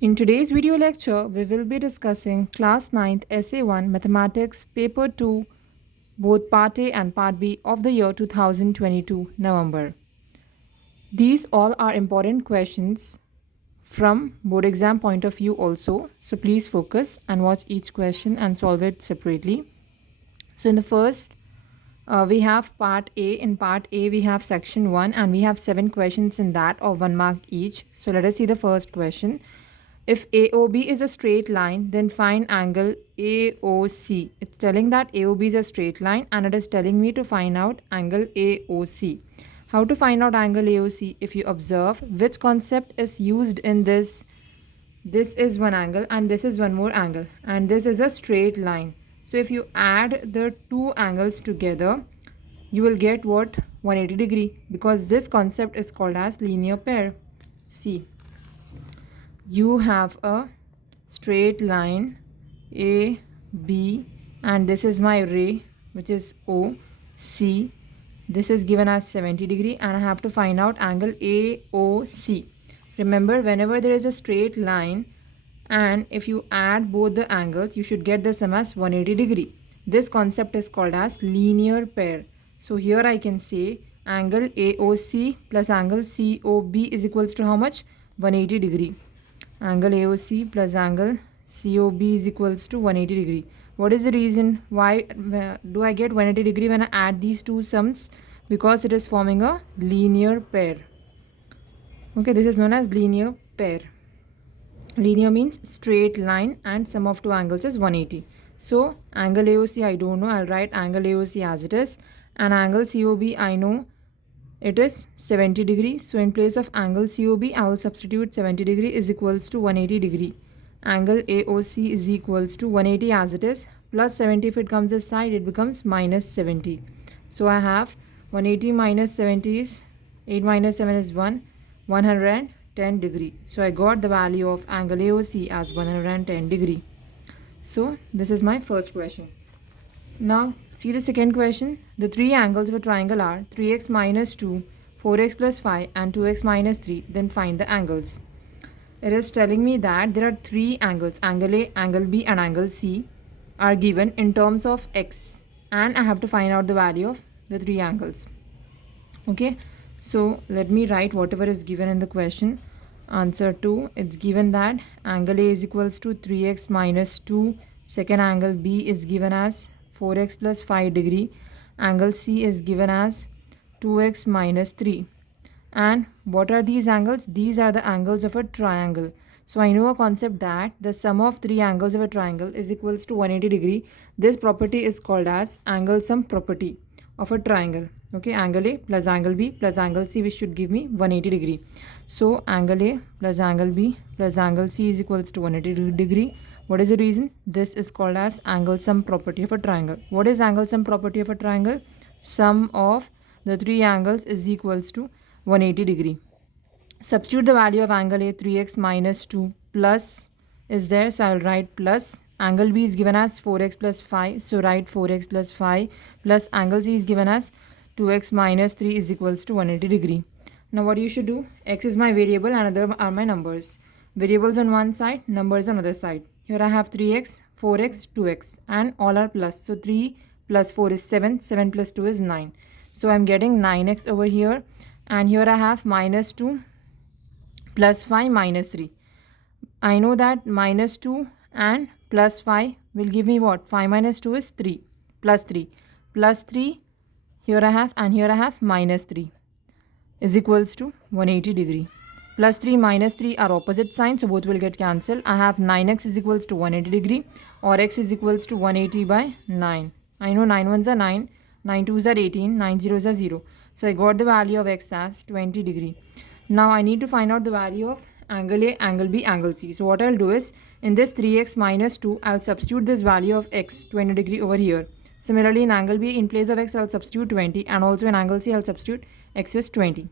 In today's video lecture, we will be discussing Class 9th SA1 Mathematics Paper 2, both Part A and Part B of the year 2022 November. These all are important questions from board exam point of view also, so please focus and watch each question and solve it separately. So in the first, we have Part A. In Part A, we have Section 1 and we have 7 questions in that of 1 mark each. So let us see the first question. If AOB is a straight line, then find angle AOC. It's telling that AOB is a straight line and it is telling me to find out angle AOC. How to find out angle AOC? If you observe which concept is used in this. This is one angle and this is one more angle and this is a straight line. So if you add the two angles together, you will get what? 180 degree, because this concept is called as linear pair. See, you have a straight line A, B, and this is my ray, which is O, C. This is given as 70 degree and I have to find out angle AOC. Remember, whenever there is a straight line and if you add both the angles, you should get the sum as 180 degree. This concept is called as linear pair. So here I can say angle AOC plus angle COB is equals to how much? 180 degree. Angle AOC plus angle COB is equals to 180 degree. What is the reason? Why do I get 180 degree when I add these two sums? Because it is forming a linear pair. Okay, this is known as linear pair. Linear means straight line and sum of two angles is 180. So angle AOC I don't know. I'll write angle AOC as it is. And angle COB I know it is 70 degree. So in place of angle COB, I will substitute 70 degree is equals to 180 degree. Angle AOC is equals to 180 as it is. Plus 70 if it comes this side, it becomes minus 70. So I have 180 minus 70 is 8 minus 7 is 110 degree. So I got the value of angle AOC as 110 degree. So this is my first question. Now see the second question. The three angles of a triangle are 3x minus 2, 4x plus 5 and 2x minus 3. Then find the angles. It is telling me that there are three angles, angle A, angle B and angle C are given in terms of x, and I have to find out the value of the three angles. Okay, so let me write whatever is given in the question. Answer 2, it's given that angle A is equals to 3x minus 2, second angle B is given as 4x plus 5 degree, angle C is given as 2x minus 3. And what are these angles? These are the angles of a triangle. So I know a concept that the sum of three angles of a triangle is equals to 180 degree. This property is called as angle sum property of a triangle. Okay, angle A plus angle B plus angle C, which should give me 180 degree. So angle A plus angle B plus angle C is equals to 180 degree. What is the reason? This is called as angle sum property of a triangle. What is angle sum property of a triangle? Sum of the three angles is equals to 180 degree. Substitute the value of angle A, 3x minus 2 plus is there, so I'll write plus. Angle B is given as 4x plus 5, so write 4x plus 5 plus angle C is given as 2x minus 3 is equals to 180 degree. Now what you should do, x is my variable and other are my numbers. Variables on one side, numbers on other side. Here I have 3x, 4x, 2x and all are plus. So 3 plus 4 is 7, 7 plus 2 is 9. So I'm getting 9x over here. And here I have minus 2 plus 5 minus 3. I know that minus 2 and plus 5 will give me what? 5 minus 2 is 3 plus 3. Plus 3 here I have and here I have minus 3 is equals to 180 degree. Plus 3 minus 3 are opposite signs, so both will get cancelled. I have 9x is equals to 180 degree or x is equals to 180 by 9. I know 9 ones are 9, 9 twos are 18, 9 zeros are 0. So I got the value of x as 20 degree. Now I need to find out the value of angle A, angle B, angle C. So what I'll do is, in this 3x minus 2, I'll substitute this value of x 20 degree over here. Similarly in angle B, in place of x, I'll substitute 20 and also in angle C, I'll substitute x is 20.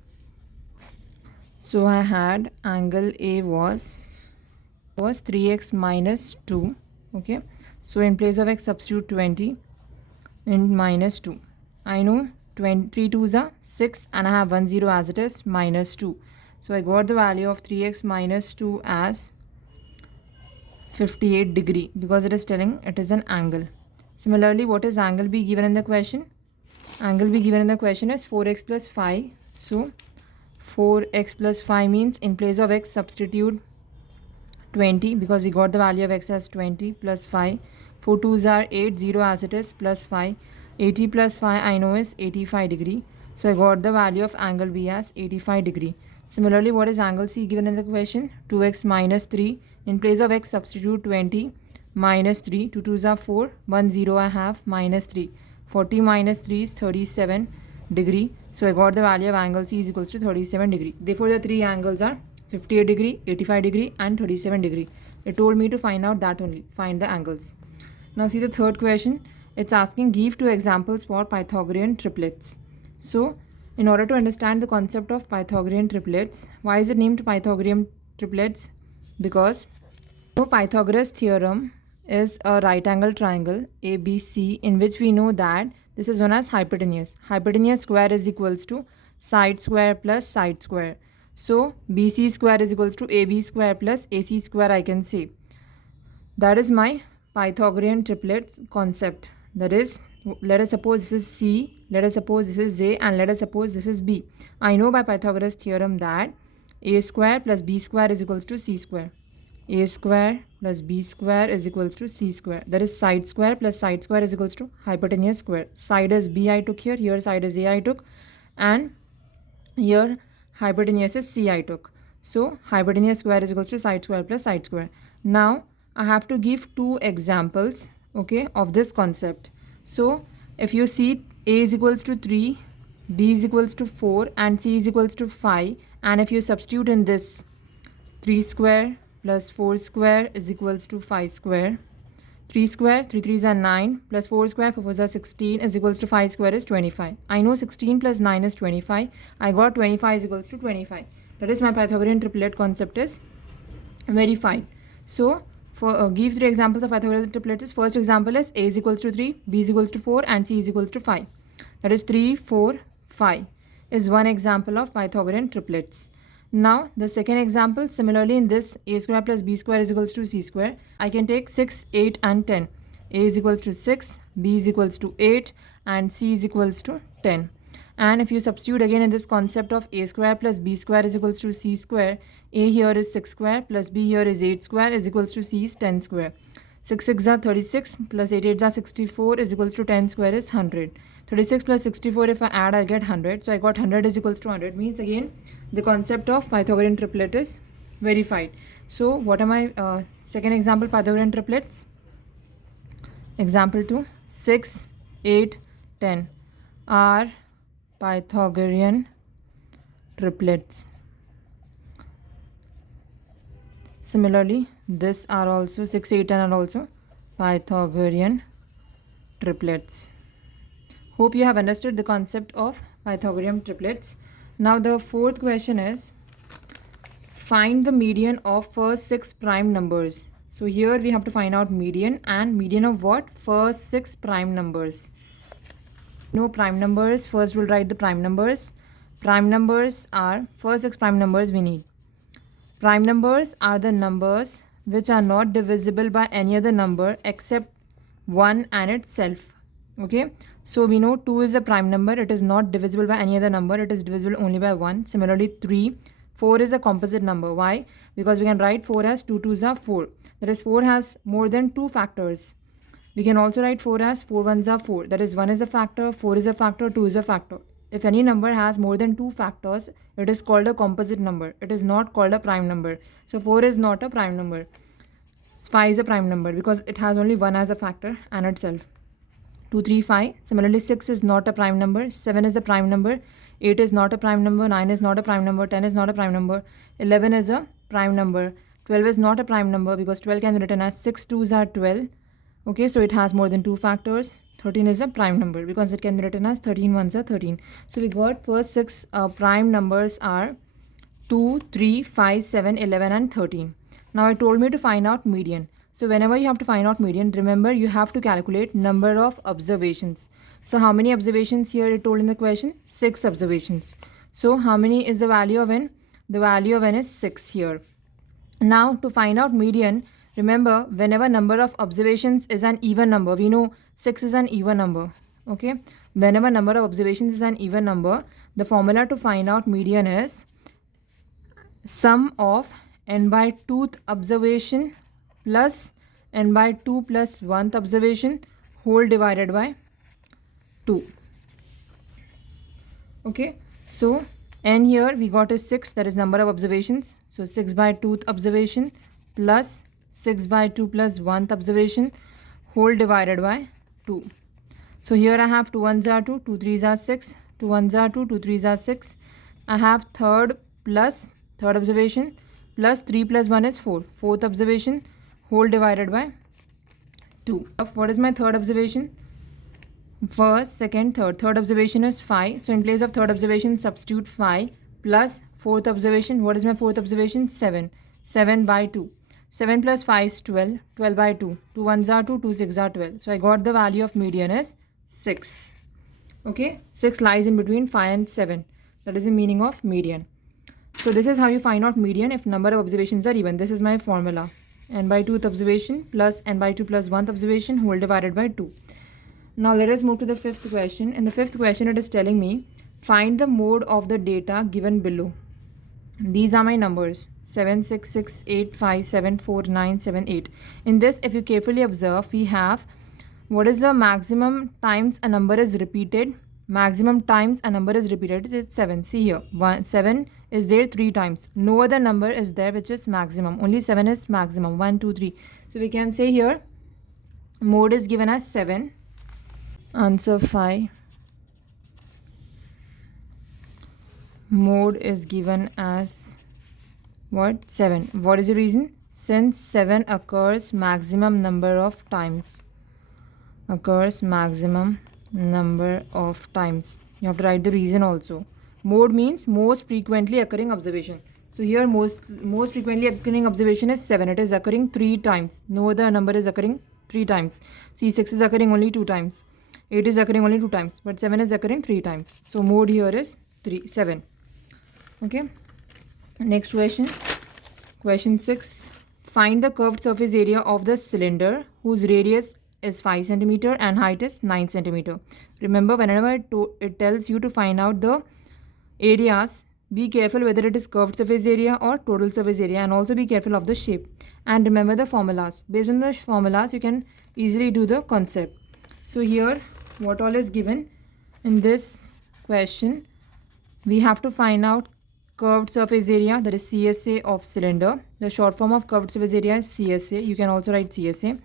So I had angle A was 3x minus 2. Okay. So in place of x, substitute 20 in minus 2. I know 3 2s are 6 and I have 10 as it is minus 2. So I got the value of 3x minus 2 as 58 degree because it is telling it is an angle. Similarly, what is angle B given in the question? Angle B given in the question is 4x plus 5. So 4x plus 5 means in place of x substitute 20 because we got the value of x as 20 plus 5. 4 2s are 8, 0 as it is, plus 5. 80 plus 5 I know is 85 degree. So I got the value of angle B as 85 degree. Similarly, what is angle C given in the question? 2x minus 3. In place of x substitute 20 minus 3. 2 2s are 4. 1 0 I have minus 3. 40 minus 3 is 37 degree. So I got the value of angle C is equals to 37 degree. Therefore, the three angles are 58 degree, 85 degree and 37 degree. It told me to find out that only. Find the angles. Now see the third question. It's asking give two examples for Pythagorean triplets. So in order to understand the concept of Pythagorean triplets, why is it named Pythagorean triplets? Because Pythagoras theorem is a right angle triangle ABC in which we know that this is known as hypotenuse. Hypotenuse square is equals to side square plus side square. So BC square is equals to AB square plus AC square I can say. That is my Pythagorean triplets concept. That is, let us suppose this is C, let us suppose this is A and let us suppose this is B. I know by Pythagoras theorem that A square plus B square is equals to C square. A square plus B square is equals to C square. That is side square plus side square is equals to hypotenuse square. Side is B I took here side is A I took, and here hypotenuse is C I took. So hypotenuse square is equals to side square plus side square. Now I have to give two examples, okay, of this concept. So if you see A is equals to 3, B is equals to 4 and C is equals to 5, and if you substitute in this 3 square plus 4 square is equals to 5 square. 3 square, 3 3s are 9 plus 4 square, 4 4s are 16 is equals to 5 square is 25. I know 16 plus 9 is 25. I got 25 is equals to 25. That is my Pythagorean triplet concept is verified. So for give three examples of Pythagorean triplets. First example is A is equals to 3, B is equals to 4 and C is equals to 5. That is 3, 4, 5 is one example of Pythagorean triplets. Now the second example, similarly in this A square plus B square is equals to C square, I can take 6, 8 and 10. A is equals to 6, B is equals to 8 and C is equals to 10. And if you substitute again in this concept of A square plus B square is equals to C square, A here is 6 square plus B here is 8 square is equals to C is 10 square. 6 6 are 36 plus 8 8 are 64 is equals to 10 square is 100. 36 plus 64 if I add I get 100. So I got 100 is equals to 100. Means again the concept of Pythagorean triplet is verified. So what are my second example Pythagorean triplets? Example 2, 6, 8, 10 are Pythagorean triplets. Similarly, this are also 6, 8, 10 are also Pythagorean triplets. Hope you have understood the concept of Pythagorean triplets. Now the fourth question is find the median of first 6 prime numbers. So here we have to find out median, and median of what? First 6 prime numbers. No prime numbers. First we'll write the prime numbers. Prime numbers are first 6 prime numbers we need. Prime numbers are the numbers which are not divisible by any other number except 1 and itself. Okay, so we know 2 is a prime number. It is not divisible by any other number. It is divisible only by 1. Similarly 3, 4 is a composite number. Why? Because we can write 4 as 2 2s are 4. That is 4 has more than 2 factors. We can also write 4 as 4 1s are 4. That is 1 is a factor, 4 is a factor, 2 is a factor. If any number has more than 2 factors, it is called a composite number. It is not called a prime number. So 4 is not a prime number. 5 is a prime number because it has only 1 as a factor and itself. 2, 3, 5. Similarly 6 is not a prime number. 7 is a prime number. 8 is not a prime number. 9 is not a prime number. 10 is not a prime number. 11 is a prime number. 12 is not a prime number because 12 can be written as 6 2s are 12. Okay, so it has more than 2 factors. 13 is a prime number because it can be written as 13 1s are 13. So we got first 6 prime numbers are 2, 3, 5, 7, 11 and 13. Now it told me to find out median. So whenever you have to find out median, remember you have to calculate number of observations. So how many observations here it told in the question? 6 observations. So how many is the value of n? The value of n is 6 here. Now to find out median, Remember, whenever number of observations is an even number, we know 6 is an even number. Okay, whenever number of observations is an even number, the formula to find out median is sum of n by 2th observation plus n by 2 plus 1th observation whole divided by 2. Okay, so n here we got is 6, that is number of observations. So 6 by 2th observation plus 6 by 2 plus 1th observation whole divided by 2. So here I have 2 1s are 2, 2 3s are 6, 2 1s are 2, 2 3s are 6. I have third plus third observation plus 3 plus 1 is 4. Fourth observation whole divided by 2. What is my third observation? First, second, third. Third observation is 5. So in place of third observation, substitute 5 plus fourth observation. What is my fourth observation? 7. 7 by 2. 7 plus 5 is 12. 12 by 2. 2 1s are 2, 2 6s are 12. So I got the value of median is 6. Okay, 6 lies in between 5 and 7. That is the meaning of median. So this is how you find out median if number of observations are even. This is my formula. N by 2th observation plus n by 2 plus 1th observation whole divided by 2. Now let us move to the fifth question. In the fifth question, it is telling me find the mode of the data given below. These are my numbers 7 6 6 8 5 7 4 9 7 8. In this, if you carefully observe, we have what is the maximum times a number is repeated. Maximum times a number is repeated is 7. See here, 7 is there 3 times. No other number is there which is maximum. Only 7 is maximum. 1 2 3. So we can say here mode is given as 7. Answer 5. Mode is given as what? 7. What is the reason? Since 7 occurs maximum number of times. Occurs maximum number of times. You have to write the reason also. Mode means most frequently occurring observation. So here most frequently occurring observation is 7. It is occurring 3 times. No other number is occurring 3 times. See, 6 is occurring only 2 times. 8 is occurring only 2 times, but 7 is occurring 3 times. So mode here is 7. Okay. Next question. Question 6. Find the curved surface area of the cylinder whose radius is 5 cm and height is 9 cm. Remember, whenever it tells you to find out the areas, be careful whether it is curved surface area or total surface area, and also be careful of the shape. And remember the formulas. Based on the formulas, you can easily do the concept. So here, what all is given in this question, we have to find out curved surface area, that is CSA of cylinder. The short form of curved surface area is CSA. You can also write CSA.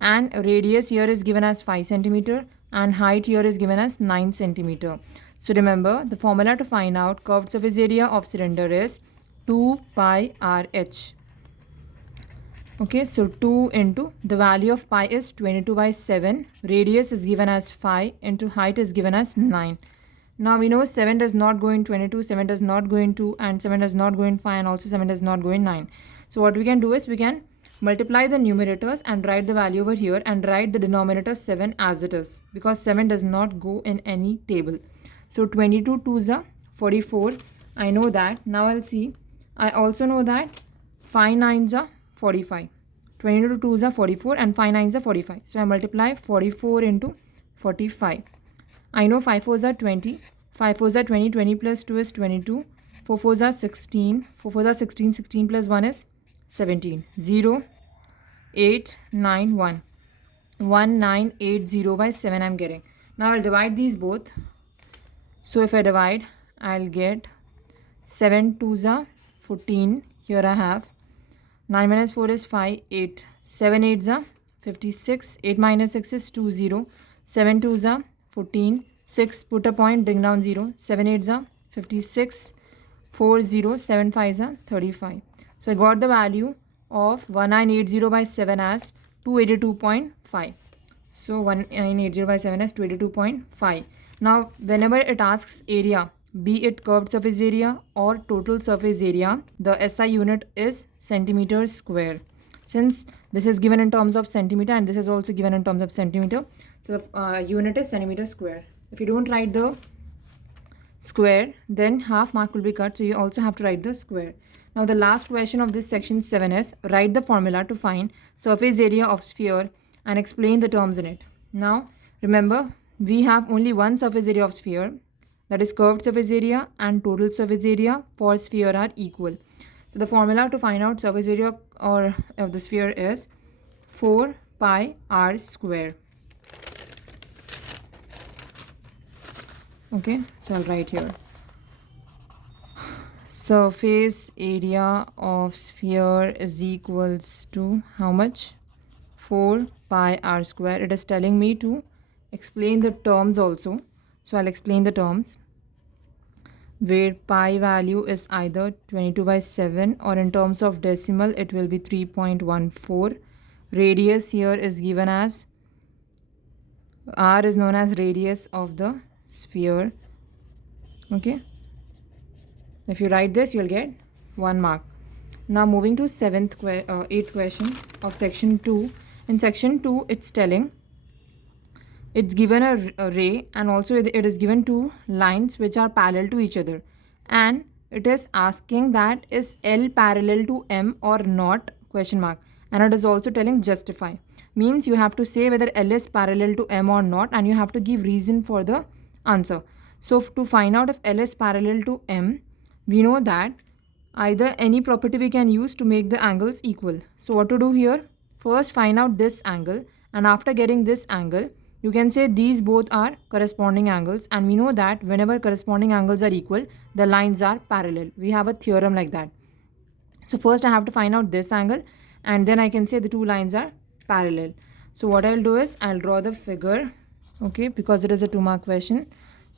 And radius here is given as 5 cm and height here is given as 9 cm. So remember, the formula to find out curved surface area of cylinder is 2 pi RH. Okay, so 2 into the value of pi is 22 by 7. Radius is given as 5 into height is given as 9. Now we know 7 does not go in 22, 7 does not go in 2, and 7 does not go in 5, and also 7 does not go in 9. So what we can do is we can multiply the numerators and write the value over here and write the denominator 7 as it is, because 7 does not go in any table. So 22 2s are 44. I know that. Now I'll see. I also know that 5 9s are 45. 22 2s are 44 and 5 9s are 45. So I multiply 44 into 45. I know 5 4s are 20. 5 4s are 20. 20 plus 2 is 22. 4 4s are 16. 4 4s are 16. 16 plus 1 is 17. 0, 8, 9, 1. 1, 9, 8, 0 by 7 I'm getting. Now I'll divide these both. So if I divide, I'll get 7 2s are 14. Here I have 9 minus 4 is 5, 8. 7 8s are 56. 8 minus 6 is 2, 0. 7 2s are 14. 6, put a point, bring down 0. 7 8s are 56. 4 0. 7 5s are 35. So I got the value of 1980 by 7 as 282.5. So 1980 by 7 as 282.5. Now whenever it asks area, be it curved surface area or total surface area, the SI unit is centimeter square. Since this is given in terms of centimeter and this is also given in terms of centimeter, so the unit is centimeter square. If you don't write the square, then half mark will be cut. So you also have to write the square. Now the last question of this section 7 is write the formula to find surface area of sphere and explain the terms in it. Now remember, we have only one surface area of sphere, that is curved surface area, and total surface area for sphere are equal. So the formula to find out surface area or of the sphere is 4 pi r square. Okay, so I'll write here. Surface area of sphere is equals to how much? 4 pi r square. It is telling me to explain the terms also. So I'll explain the terms, where pi value is either 22/7 or in terms of decimal it will be 3.14. Radius here is given as r is known as radius of the sphere. Okay, if you write this, you'll get 1 mark. Now moving to 8th question of section 2. In section 2, it's telling, it's given a ray, and also it is given two lines which are parallel to each other. And it is asking that is L parallel to M or not, question mark. And it is also telling justify. Means you have to say whether L is parallel to M or not, and you have to give reason for the answer. So to find out if L is parallel to M, we know that either any property we can use to make the angles equal. So what to do here? First find out this angle, and after getting this angle, you can say these both are corresponding angles, and we know that whenever corresponding angles are equal, the lines are parallel. We have a theorem like that. So first I have to find out this angle, and then I can say the two lines are parallel. So what I'll do is I'll draw the figure, okay, because it is a 2-mark question.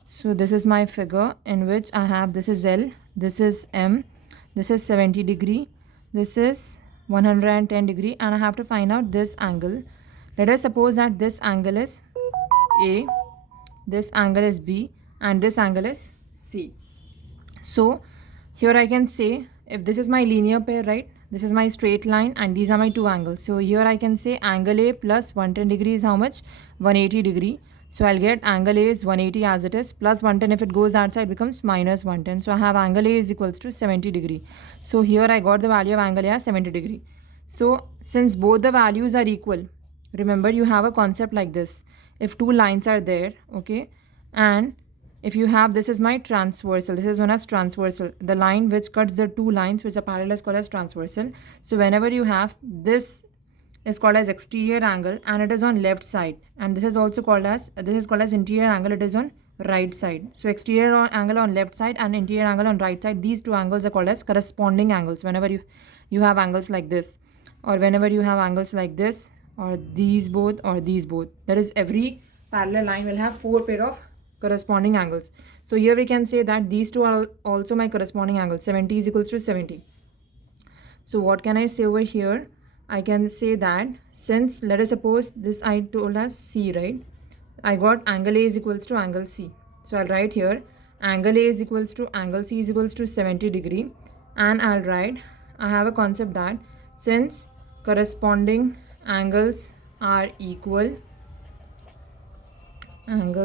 So this is my figure in which I have, this is L, this is M, this is 70 degree, this is 110 degree, and I have to find out this angle. Let us suppose that this angle is A, this angle is B, and this angle is C. So here I can say, if this is my linear pair, right, this is my straight line and these are my two angles. So here I can say angle A plus 110 degree is how much? 180 degree. So I'll get angle A is 180 as it is, plus 110, if it goes outside becomes minus 110. So I have angle A is equals to 70 degree. So here I got the value of angle A as 70 degree. So since both the values are equal, remember you have a concept like this. If two lines are there, okay, and if you have, this is my transversal, this is known as transversal, the line which cuts the two lines which are parallel is called as transversal. So whenever you have, this is called as exterior angle and it is on left side, and this is also called as, this is called as interior angle, it is on right side. So exterior angle on left side and interior angle on right side, these two angles are called as corresponding angles. Whenever you have angles like this, or whenever you have angles like this, or these both, or these both, that is every parallel line will have 4 pair of corresponding angles. So here we can say that these two are also my corresponding angles. 70 is equals to 70. So what can I say over here? I can say that since, let us suppose this I told as C, right? I got angle A is equals to angle C. So I'll write here angle A is equals to angle C is equals to 70 degree, and I'll write, I have a concept that since corresponding angles are equal, and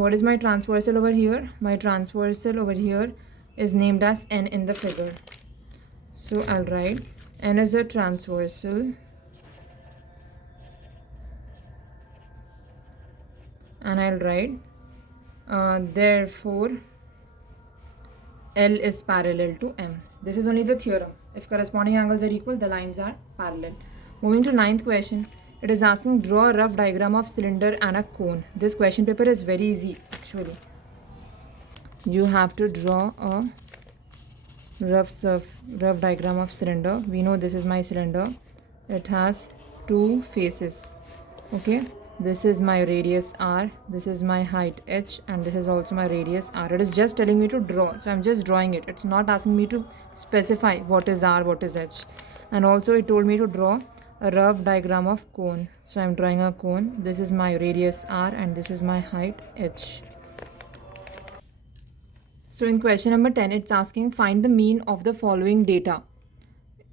what is my transversal over here? My transversal over here is named as N in the figure. So I'll write N is a transversal, and I'll write therefore L is parallel to M. This is only the theorem. If corresponding angles are equal, the lines are parallel. Moving to 9th question. It is asking draw a rough diagram of cylinder and a cone. This question paper is very easy actually. You have to draw a rough diagram of cylinder. We know this is my cylinder. It has two faces. Okay, this is my radius r, this is my height h, and this is also my radius r. It is just telling me to draw, so I'm just drawing it. It's not asking me to specify what is r, what is h. And also it told me to draw a rough diagram of cone. So I'm drawing a cone. This is my radius r and this is my height h. So in question number 10, it's asking find the mean of the following data.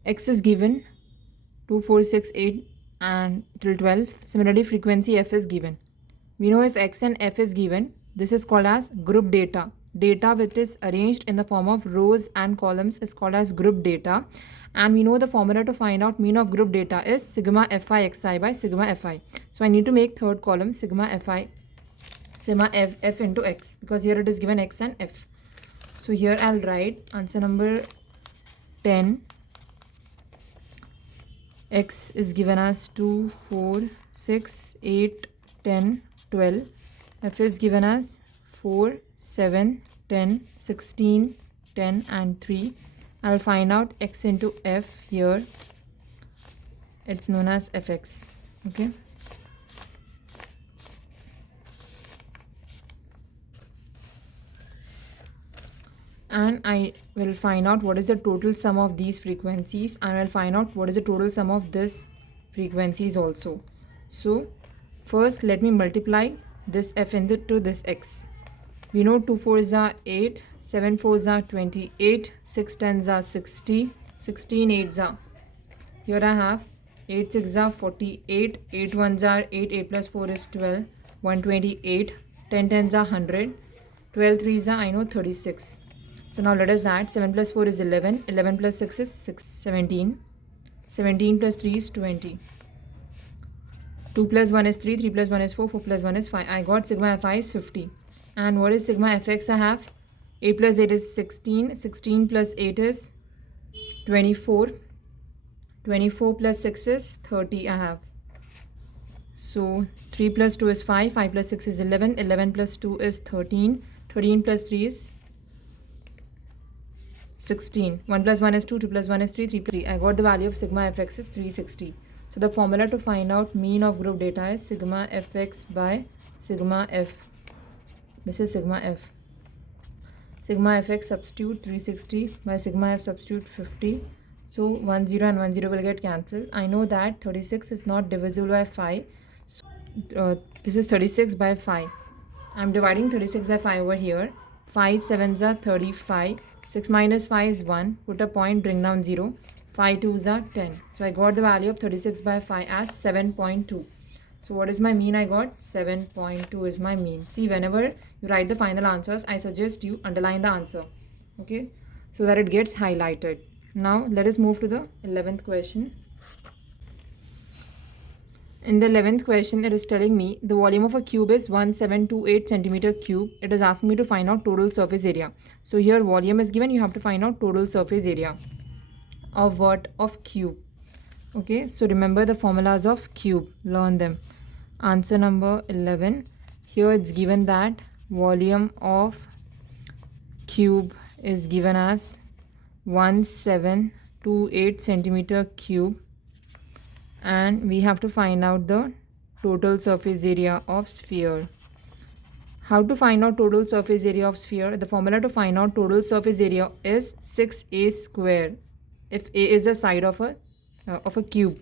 X is given 2, 4, 6, 8 and till 12. Similarly, frequency f is given. We know if x and f is given, This is called as group data. Data which is arranged in the form of rows and columns is called as group data. And we know the formula to find out mean of group data is sigma fi xi by sigma fi. So I need to make third column sigma fi, sigma f into x, because here it is given x and f. So here I'll write answer number 10. X is given as 2, 4, 6, 8, 10, 12. F is given as 4, 7, 10, 16, 10 and 3. I'll find out x into f here. It's known as fx. Okay. And I will find out what is the total sum of these frequencies, and I'll find out what is the total sum of this frequencies also. So first let me multiply this f into this x. We know 2 4s are 8, 7 4s are 28, 6 10s are 60, 16 8s are, here I have 8 6s are 48, 8 1s are 8, 8 plus 4 is 12, 128, 10 10s are 100, 12 3s are I know 36. So now let us add. 7 plus 4 is 11. 11 plus 6 is 17. 17 plus 3 is 20. 2 plus 1 is 3. 3 plus 1 is 4. 4 plus 1 is 5. I got sigma fi is 50. And what is sigma fx I have? 8 plus 8 is 16. 16 plus 8 is 24. 24 plus 6 is 30 I have. So 3 plus 2 is 5. 5 plus 6 is 11. 11 plus 2 is 13. 13 plus 3 is 16. 1 plus 1 is 2, 2 plus 1 is 3, 3 plus 3. I got the value of sigma fx is 360. So the formula to find out mean of group data is sigma fx by sigma f. This is sigma f. Sigma fx substitute 360 by sigma f substitute 50. So 1 0 and 1 0 will get cancelled. I know that 36 is not divisible by 5. So, this is 36 by 5. I'm dividing 36 by 5 over here. 5 7s are 35. 6 minus 5 is 1. Put a point, bring down 0. 5 2s are 10. So I got the value of 36 by 5 as 7.2. So what is my mean I got? 7.2 is my mean. See, whenever you write the final answers, I suggest you underline the answer. Okay? So that it gets highlighted. Now let us move to the 11th question. In the 11th question, it is telling me the volume of a cube is 1728 centimeter cube. It is asking me to find out total surface area. So here volume is given. You have to find out total surface area of what? Of cube. Okay, so remember the formulas of cube. Learn them. Answer number 11. Here it's given that volume of cube is given as 1728 centimeter cube. And we have to find out the total surface area of sphere. How to find out total surface area of sphere? The formula to find out total surface area is 6a square. If a is the side of a cube,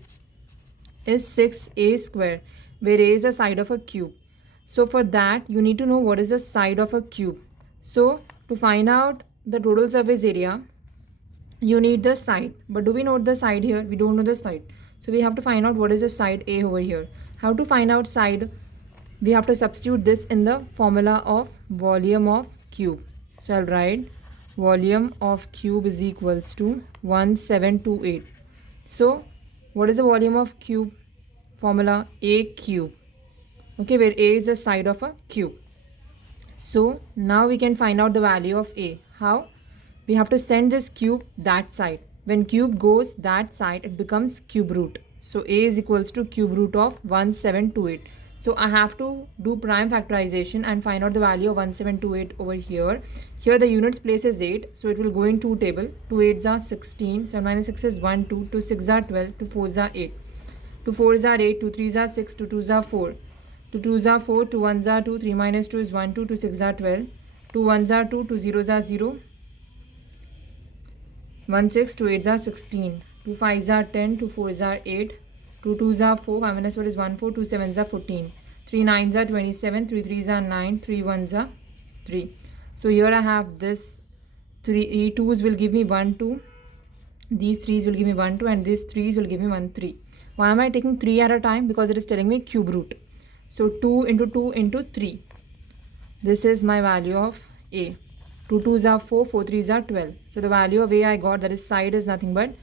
is 6a square, where a is the side of a cube. So for that you need to know what is the side of a cube. So to find out the total surface area, you need the side. But do we know the side here? We don't know the side. So we have to find out what is the side A over here. How to find out side? We have to substitute this in the formula of volume of cube. So I'll write volume of cube is equals to 1728. So what is the volume of cube? Formula A cube. Okay, where A is the side of a cube. So now we can find out the value of A. How? We have to send this cube that side. When cube goes that side, it becomes cube root. So A is equals to cube root of 1728. So I have to do prime factorization and find out the value of 1728 over here. Here the units place is 8. So it will go in 2 table. 2 8s are 16. 7 minus 6 is 1, 2. 2 6 are 12. 2 4s are 8. 2 4s are 8. 2 3s are 6. 2 2s are 4. 2 2s are 4. 2 1s are 2. 3 minus 2 is 1, 2. 2 6 are 12. 2 1s are 2. 2 0s are 0. 1 6, 2 8s are 16, 2 5s are 10, 2 4s are 8, 2 2s are 4, 5 minus 4 is 1 4, 2 7s are 14, 3 9s are 27, 3 3s are 9, 3 1s are 3. So here I have this 3 2s will give me 1 2, these 3s will give me 1 2, and these 3s will give me 1 3. Why am I taking 3 at a time? Because it is telling me cube root. So 2 into 2 into 3. This is my value of A. 2 2s are 4, 4 3s are 12. So the value of A I got, that is side is nothing but,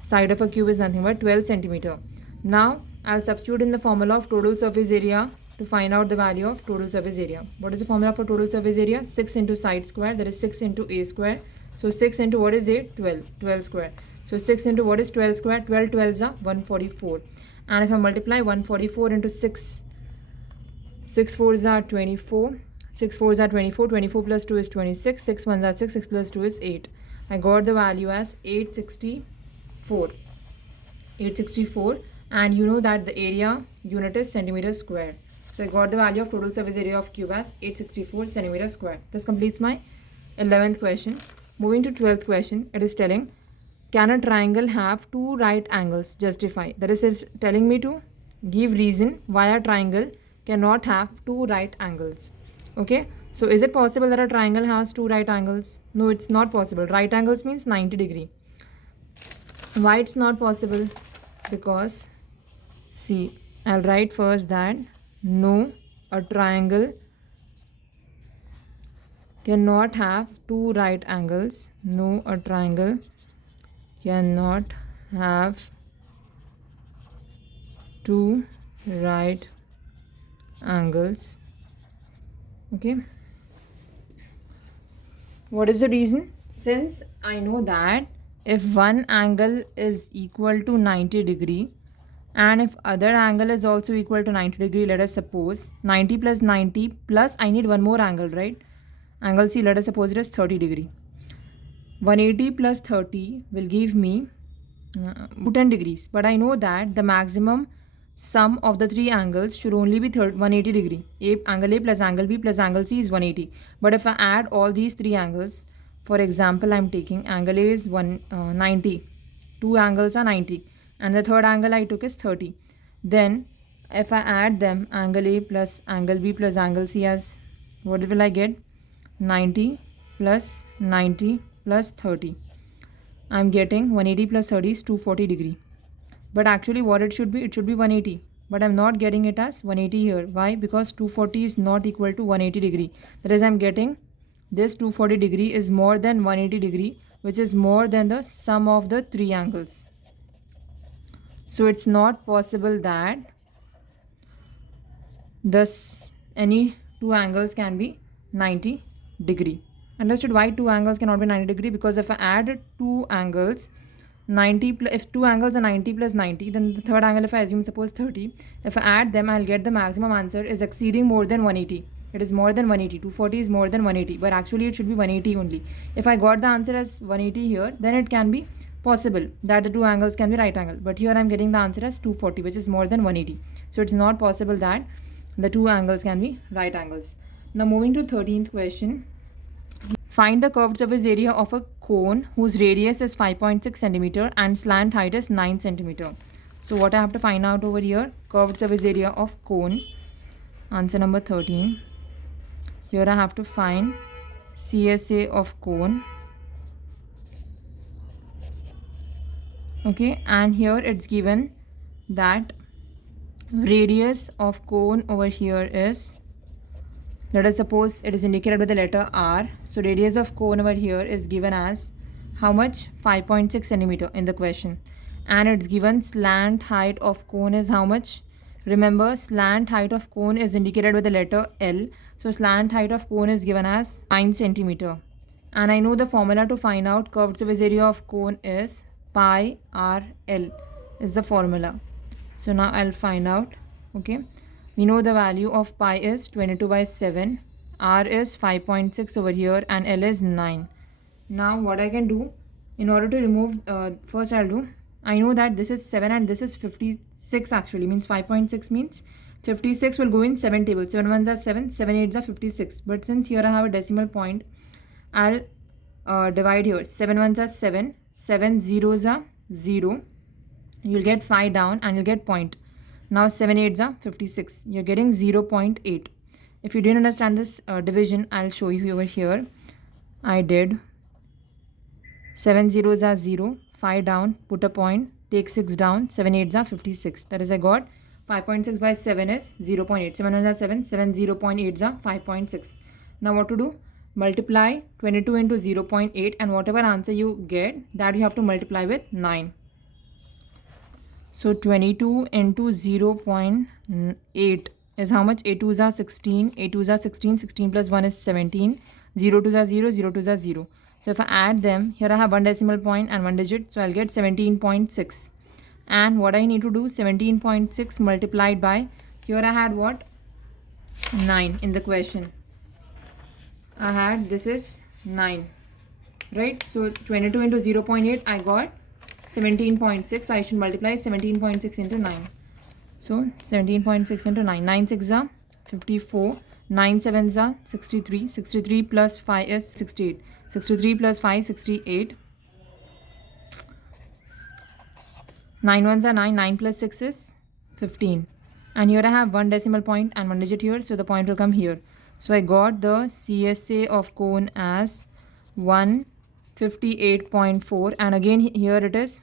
side of a cube is nothing but 12 centimeter. Now I'll substitute in the formula of total surface area to find out the value of total surface area. What is the formula for total surface area? 6 into side square, that is 6 into A square. So 6 into what is A? 12. 12 square. So 6 into what is 12 square? 12 12s are 144. And if I multiply 144 into 6, 6 4s are 24. 6 4s are 24. 24 plus 2 is 26. 6 1s are 6. 6 plus 2 is 8. I got the value as 864. 864. And you know that the area unit is centimeter square. So I got the value of total surface area of cube as 864 centimeter square. This completes my 11th question. Moving to 12th question, it is telling, can a triangle have two right angles? Justify. That is, it's telling me to give reason why a triangle cannot have two right angles. Okay, so is it possible that a triangle has two right angles? No, it's not possible. Right angles means 90 degree. Why it's not possible? Because, see, I'll write first that no, a triangle cannot have two right angles. No, a triangle cannot have two right angles. Okay, what is the reason? Since I know that if one angle is equal to 90 degree and if other angle is also equal to 90 degree, let us suppose 90 plus 90 plus I need one more angle, right? Angle C, let us suppose it is 30 degree. 180 plus 30 will give me 10 degrees, but I know that the maximum sum of the three angles should only be 180 degree. Angle A plus angle B plus angle C is 180. But if I add all these three angles, for example, I'm taking angle A is 90. Two angles are 90. And the third angle I took is 30. Then if I add them, angle A plus angle B plus angle C, as what will I get? 90 plus 90 plus 30. I'm getting 180 plus 30 is 240 degree. But actually what it should be 180. But I'm not getting it as 180 here. Why? Because 240 is not equal to 180 degree. That is, I'm getting this 240 degree is more than 180 degree, which is more than the sum of the three angles. So it's not possible that thus any two angles can be 90 degree. Understood why two angles cannot be 90 degree? Because if I add two angles, 90 if two angles are 90 plus 90, then the third angle, if I assume suppose 30, if I add them, I'll get the maximum answer is exceeding more than 180. It is more than 180. 240 is more than 180, but actually it should be 180 only. If I got the answer as 180 here, then it can be possible that the two angles can be right angle. But here I'm getting the answer as 240, which is more than 180. So it's not possible that the two angles can be right angles. Now moving to 13th question. Find the curved surface area of a cone whose radius is 5.6 centimeter and slant height is 9 centimeter. So what I have to find out over here? Curved surface area of cone. Answer number 13. Here I have to find CSA of cone. Okay, and here it's given that radius of cone over here is, let us suppose it is indicated with the letter R. So radius of cone over here is given as how much? 5.6 centimeter in the question. And it's given slant height of cone is how much? Remember, slant height of cone is indicated with the letter L. So slant height of cone is given as 9 centimeter. And I know the formula to find out curved surface area of cone is pi RL is the formula. So now I'll find out. Okay. We know the value of pi is 22 by 7. R is 5.6 over here and L is 9. Now what I can do, in order to remove, first I'll do, I know that this is 7 and this is 56 actually, means 5.6 means 56 will go in 7 tables. 7 ones are 7, 7 eights are 56. But since here I have a decimal point, I'll divide here. 7 ones are 7, 7 zeros are 0. You'll get 5 down and you'll get point. Now 7 eights are 56. You're getting 0.8. If you didn't understand this division, I'll show you over here. I did 7 zeros are 0, 5 down, put a point, take 6 down, 7 eights are 56. That is, I got 5.6 by 7 is 0.8. 7 ones are 7, 7 0.8s are 5.6. Now what to do? Multiply 22 into 0.8 and whatever answer you get, that you have to multiply with 9. So 22 into 0.8 is how much? 8 2s are 16, 8 2s are 16, 16 plus 1 is 17, 0 2s are 0, 0 2s are 0. So if I add them, here I have one decimal point and one digit, so I'll get 17.6. And what I need to do, 17.6 multiplied by, here I had what? 9 in the question. I had, this is 9, right? So 22 into 0.8, I got 17.6. So I should multiply 17.6 into 9. So 17.6 into 9. 9 6 are 54. 9 7 are 63. 63 plus 5 is 68. 63 plus 5 68. 9 1s are 9. 9 plus 6 is 15. And here I have one decimal point and one digit here. So the point will come here. So I got the CSA of cone as 158.4. And again here it is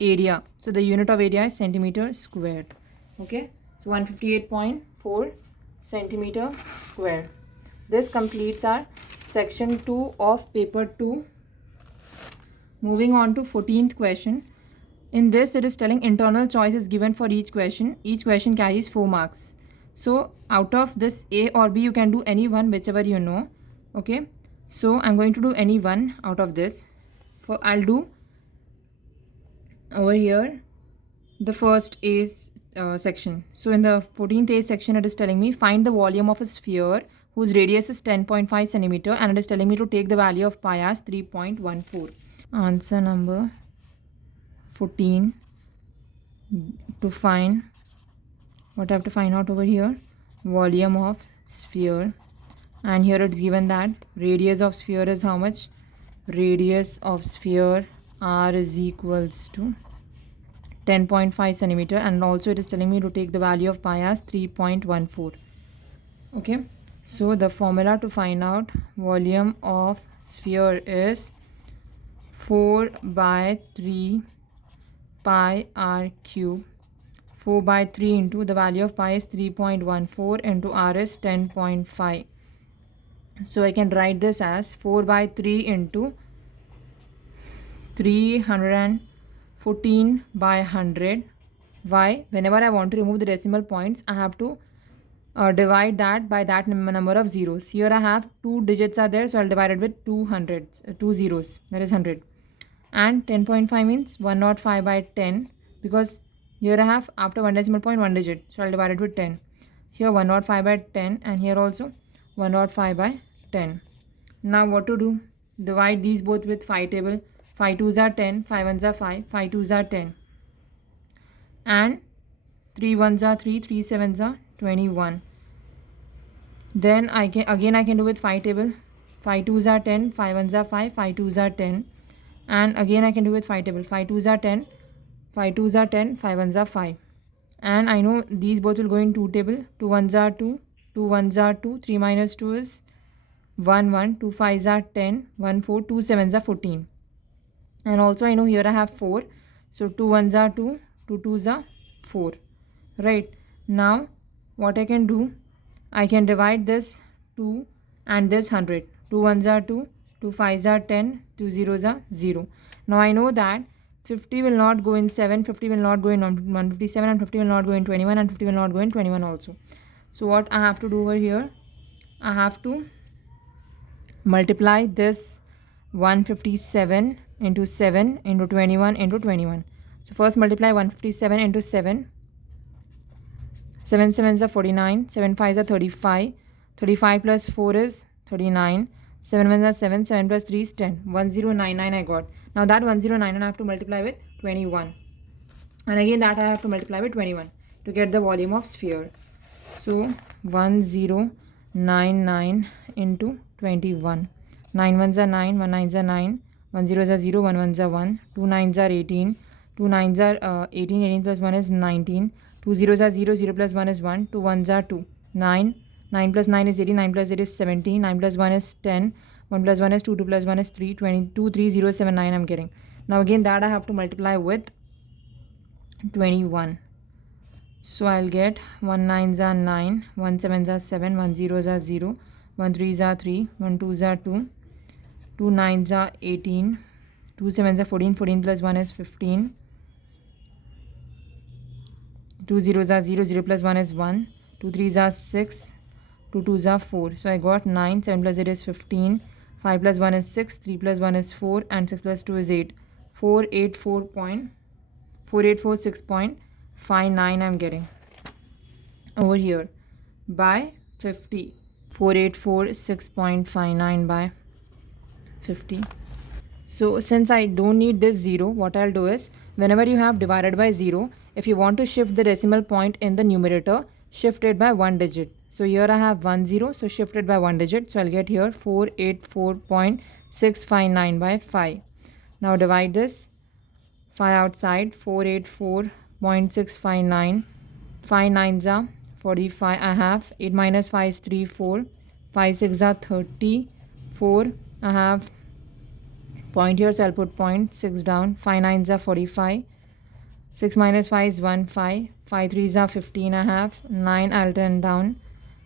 area. So the unit of area is centimeter squared. Okay. So 158.4 centimeter squared. This completes our section 2 of paper 2. Moving on to 14th question. In this, it is telling internal choice is given for each question. Each question carries 4 marks. So out of this A or B, you can do any one, whichever you know. Okay. So I'm going to do any one out of this. I'll do over here the first A section. So in the 14th A section, it is telling me find the volume of a sphere whose radius is 10.5 centimeter, and it is telling me to take the value of pi as 3.14. Answer number 14. To find what I have to find out over here, volume of sphere, and here it's given that radius of sphere is how much? Radius of sphere r is equals to 10.5 centimeter, and also it is telling me to take the value of pi as 3.14. Okay, so the formula to find out volume of sphere is 4 by 3 pi r cube. 4 by 3 into the value of pi is 3.14 into r is 10.5. So I can write this as 4 by 3 into 314 by 100. Why? Whenever I want to remove the decimal points, I have to divide that by that number of zeros. Here I have 2 digits are there, so I'll divide it with 2 zeros, that is 100. And 10.5 means 105 by 10, because here I have after one decimal point 1 digit, so I'll divide it with 10. Here 105 by 10, and here also 105 by 10. Now what to do? Divide these both with 5 table. 5 2s are 10, 5 1s are 5, 5 2s are 10, and 3 1s are 3, 3 7s are 21. Then I can do with 5 table. 5 2s are 10, 5 1s are 5, 5 2s are 10, and again I can do with 5 table. 5 2s are 10, 5 2s are 10, 5 1s are 5, and I know these both will go in 2 table. 2 1s are 2, 2 1s are 2, 3 minus 2 is 1 1, 2 5s are 10, 1 4, 2 7s are 14. And also I know here I have 4, so 2 1s are 2, 2 2s are 4. Right, now what I can do, I can divide this 2 and this 100. 2 1s are 2, 2 5s are 10, 2 zeros are 0. Now I know that 50 will not go in 7, 50 will not go in 157, and 50 will not go in 21, and 50 will not go in 21 also. So what I have to do over here, I have to multiply this 157 into 7 into 21 into 21. So first multiply 157 into 7. 7 7s are 49, 7 5s are 35, 35 plus 4 is 39, 7 1s are 7, 7 plus 3 is 10, 1099 I got. Now that 1099 I have to multiply with 21, and again that I have to multiply with 21 to get the volume of sphere. So 1099 into 21. 9 1s are 9, 1 9s are 9, 1 zeros are 0, 1 1s are 1, 2 9s are 18, 2 9s are 18, 18 plus 1 is 19, 2 zeros are 0, 0 plus 1 is 1, 2 1s are 2, 9, 9 plus 9 is 18, 9 plus 8 is 17, 9 plus 1 is 10, 1 plus 1 is 2, 2 plus 1 is 3, 22, 3 0 7 9 I'm getting. Now again that I have to multiply with 21. So I'll get 1 9s are 9, 1 7s are 7, 1 zeros are 0, 1 3s are 3, 1 2s are 2, 2 9s are 18, 2 7s are 14, 14 plus 1 is 15, 2 zeros are 0, 0 plus 1 is 1, 2 3s are 6, 2 2s are 4. So I got 9, 7 plus 8 is 15, 5 plus 1 is 6, 3 plus 1 is 4, and 6 plus 2 is 8. 4846.59 I'm getting over here by 50. 4846.59 by 50. So since I don't need this 0, what I'll do is, whenever you have divided by 0, if you want to shift the decimal point in the numerator, shift it by 1 digit. So here I have 1 0, so shift it by 1 digit. So I'll get here 484.659 by 5. Now divide this 5 outside, 484.659. 5 nines are 45. I have 8 minus 5 is 3, 4. 5 6 are 30. 4. I have point here, so I'll put point 6 down. 5 nines are 45. 6 minus 5 is 1, 5. 5 threes are 15. I have 9. I'll turn down.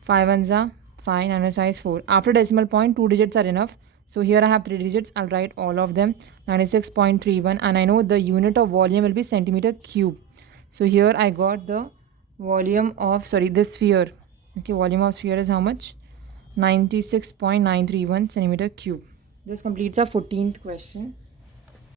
5 ones are 5. 9 minus 5 is 4. After decimal point, 2 digits are enough. So here I have 3 digits. I'll write all of them. 96.31. And I know the unit of volume will be centimeter cube. So here I got the volume of, this sphere. Okay, volume of sphere is how much? 96.931 centimeter cube. This completes our 14th question.